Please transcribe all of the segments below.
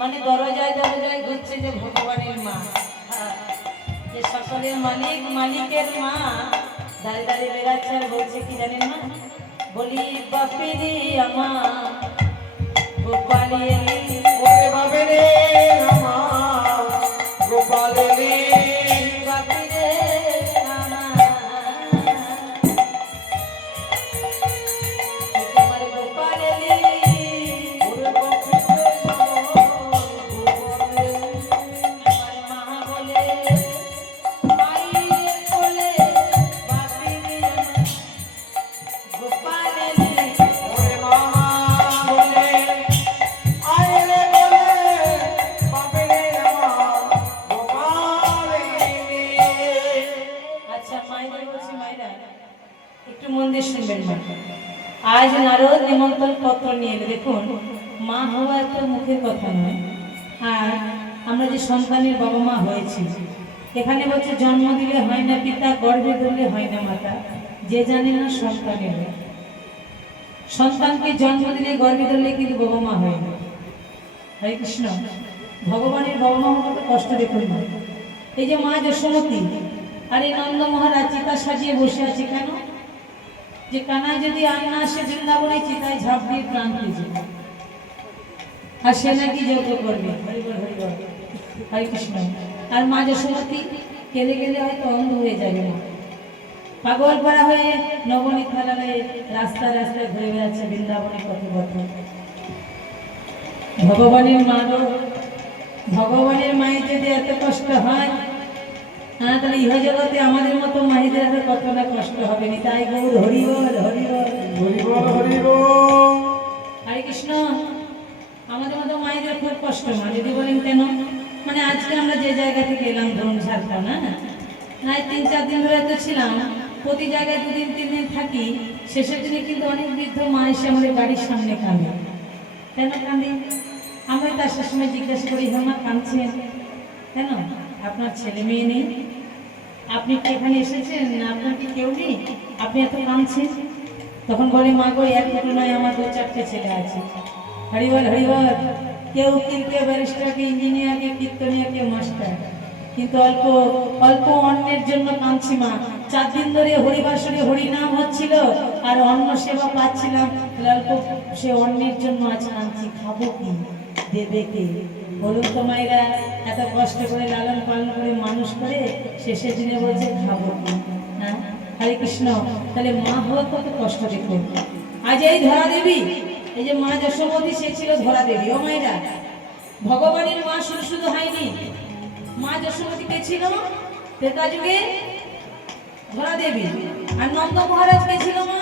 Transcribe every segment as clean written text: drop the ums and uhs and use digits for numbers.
মানে দরজায় দরজায় ঘুরছে যে ভগবানের মা, যে সকলের মালিক, মালিকের মা দাঁড়িয়ে দাঁড়িয়ে বেড়াচ্ছে আর বলছে কি জানেন মা, বলি বাপিরি আমার গোপালি ওরে বাপরে আমার গোপালের বাপিরে তোমার গোপালের ওরে বাপরে আমার মা বলে মায়ের কোলে বাপিরে গোপালের ওরে মামা বলে আইরে বলে বাপরে আমার গোপালের আচ্ছা মায়েরা বলছি, মায়েরা একটু মন দিয়ে শুনবেন। মা আজ নারদ নিমন্ত্রণ পত্র নিয়ে এলো। দেখুন, মা হওয়া একটা মুখের কথা নয়, আর আমরা যে সন্তানের বাবা মা হয়েছি, এখানে বলছে জন্ম দিলে হয় না পিতা, গর্ভে ধরলে হয় না মাতা, যে জানে না সন্তানের। সন্তানকে জন্ম দিলে গর্ভে ধরলে কিন্তু বাবা মা হয় না। হরে কৃষ্ণ। ভগবানের বাবা মা কত কষ্ট দেখুন না। এই যে মা যশোমতী আর এই নন্দ মহারাজ চিতা সাজিয়ে বসে আছে কেন? যে কানায় যদি আর না আসে বৃন্দাবনে, চিতায় ঝাঁপ দিয়ে প্রাণ দিয়েছে, আর সে নাকি যত করবে। হরিবল হরিবল, হরে কৃষ্ণ। আর মা যশোমতী কেঁদে কেঁদে হয়তো অন্ধ হয়ে যাবে, মা পাগল পাড়া হয়ে নবনীত খেলালে রাস্তায় রাস্তায় ঘুরে বেড়াচ্ছে বৃন্দাবনে কত কত। ভগবানের মারও, ভগবানের মায়ের যদি এত কষ্ট হয়, হ্যাঁ, তাহলে ইহ জগতে আমাদের মতো মায়েদের আর কত না কষ্ট হবে। তাই গৌর হরিবল হরিবল হরিবল হরিবল। হরে কৃষ্ণ। আমাদের মতো মায়েদের খুব কষ্ট। মা যদি বলেন কেন, মানে আজকে আমরা যে জায়গা থেকে এলাম, ধরুন ঝাড়খণ্ড, না 3-4 দিন ধরে তো ছিলাম, প্রতি জায়গায় 2-3 দিন থাকি, শেষের দিনে কিন্তু অনেক বৃদ্ধ মা এসে আমাদের বাড়ির সামনে কাঁদে। কেন কাঁদে? আমরা তার সময় জিজ্ঞাসা করি, হ্যাঁ মা কাঁদছেন কেন? আপনার ছেলে মেয়ে নেই? আপনি কি এখানে এসেছেন না আপনার কি কেউ নেই? আপনি এত কাঁদছেন? তখন বলে, মা গো, এক দুটো নয়, আমার 2-4টে ছেলে আছে। হরিবল হরিবল। কেউ উকিল, কেউ ব্যারিস্টার, কে ইঞ্জিনিয়ার, কে কীর্তনিয়া, কে মাস্টার, কিন্তু অল্প অল্প অন্নের জন্য কাঁদছি মা। 4 দিন ধরে হরিবাসরে হরিনাম হচ্ছিল আর অন্ন সেবা পাচ্ছিলাম, অল্প সে অন্নের জন্য আজ কাঁদছি। খাবো কি, দেবে কে? বলুন তো মায়েরা, এত কষ্ট করে লালন পালন করে মানুষ করে শেষের দিনে বলছে খাবো কি? হ্যাঁ, হরে কৃষ্ণ। তাহলে মা হওয়া কত কষ্ট দেখুন। আজ এই ধরা দেবী, এই যে মা যশোমতী, সে ছিল ধরা দেবী। ও মায়েরা, ভগবানের মা শুধু শুধু হয়নি। মা যশোমতী কে ছিল? ত্রেতা যুগে ধরা দেবী। আর নন্দ মহারাজ কে ছিল? মা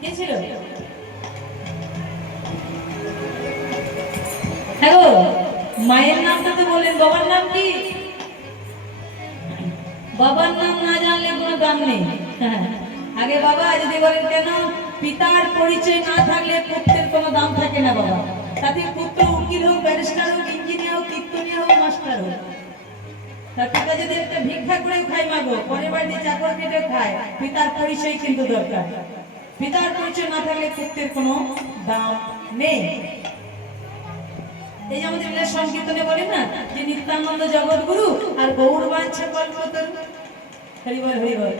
কে ছিল? হ্যালো, মায়ের নামটা তো বলেন, বাবার নাম কি? বাবার নাম না জানলে কোনো দাম নেই। আগে বাবা যদি বলেন কেন, পিতার পরিচয় না থাকলে পুত্রের কোনো দাম থাকে না বাবা। তাতে পুত্র উকিল হোক, ব্যারিস্টার হোক, ইঞ্জিনিয়ার হোক, কীর্তনিয়া হোক, মাস্টার হোক, তার পিতা যদি একটা ভিক্ষা করে খায়, মাগো পরের বাড়িতে চাকর কেটে খায়, পিতার পরিচয় কিন্তু দরকার। পিতার পরিচয় না থাকলে পুত্রের কোনো দাম নেই। এই যে আমাদের লীলা সংকীর্তনে বলে না, যে নিত্যানন্দ জগৎগুরু আর গৌর বাঞ্ছা কল্পতরু। হরিবল হরিবল,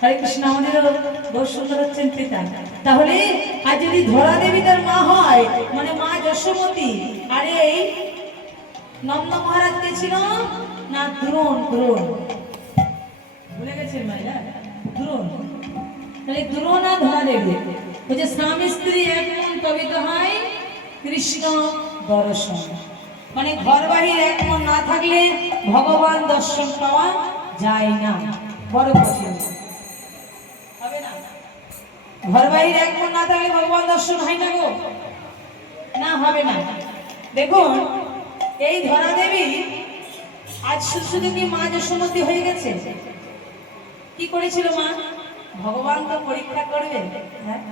হরে কৃষ্ণ। আমাদেরও বহু সুন্দর হচ্ছেন পিতা। তাহলে আর যদি ধরা দেবী তার মা হয়, মানে মা যশোমতী, আর এই নন্দ মহারাজ কে ছিল না? দ্রোণ। দ্রোণ ভুলে গেছেন মায়েরা? দ্রোণ। তাহলে দ্রোণ আর ধরা দেবী, ওই যে স্বামী স্ত্রী এক মন তবে তো হয় কৃষ্ণ দর্শন। মানে ঘর বাড়ির এক মন না থাকলে ভগবান দর্শন পাওয়া যায় না, বড় কঠিন হবে না। ঘর বাড়ির এক মন না থাকলে ভগবান দর্শন হয় না গো, না হবে না। দেখুন, এই ধরা দেবী আজ শুধু কি মা যশোমতী হয়ে গেছে? কি করেছিল মা? ভগবান তো পরীক্ষা করবে। হ্যাঁ,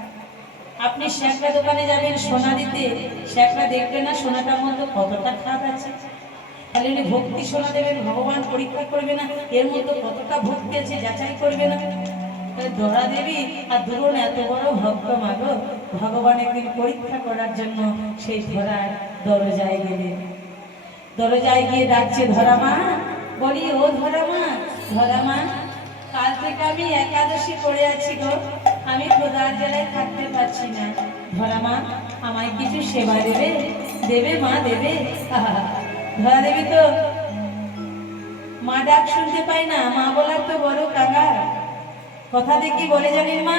আপনি শ্যাকরা দোকানে যাবেন সোনা দিতে, শ্যাকরা দেখবেন না সোনাটার মধ্যে কতটা খাদ আছে। তাহলে উনি ভক্তি সোনা দেবেন, ভগবান পরীক্ষা করবে না এর মধ্যে কতটা ভক্তি আছে, যাচাই করবে না? ধরা দেবী আর দ্রোণ এত বড় ভক্ত, মাগো ভগবান একদিন পরীক্ষা করার জন্য সেই ধরার দরজায় গেলেন। দরজায় গিয়ে ডাকছে ধরা মা, বলি ও ধরা মা, ধরা মা, কাল থেকে আমি একাদশী করে আছি গো, আমি খোদার জেলায় থাকতে পারছি না, ধরা মা আমায় কিছু সেবা দেবে? দেবে মা, দেবে? ধরা দেবী তো মা ডাক শুনতে পাই না, মা বলার তো বড় কাগার। কথা দেখি বলে জানিস মা,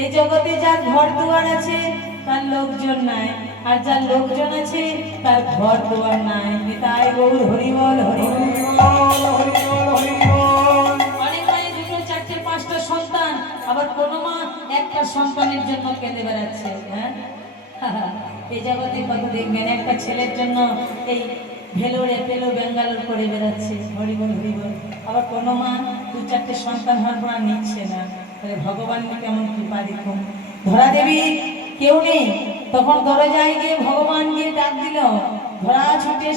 এই জগতে যার ঘর দুয়ার আছে তার লোকজন নাই, আর যার লোকজন আছে তার ঘর দুয়ার নাই। তাই গৌর হরিবল হরিবল। অনেক মায়ের দুটো চারটে পাঁচটা সন্তান, আবার কোনো মা একটা সন্তানের জন্য কেঁদে বেড়াচ্ছে। হ্যাঁ, এই জগতে কত দেখবেন একটা ছেলের জন্য এই ভেলোরে পেলো বেঙ্গালোর করে বেড়াচ্ছে, হরিবল হরিবল। আবার কোনো মা দু চারটে সন্তান হওয়ার পর আর নিচ্ছে না। তাহলে ভগবান কেমন কৃপা দেখুন। ধরা দেবী কেউ নেই, তখন দরজায় গিয়ে ভগবান গিয়ে ডাক দিল, ধরা ছুটে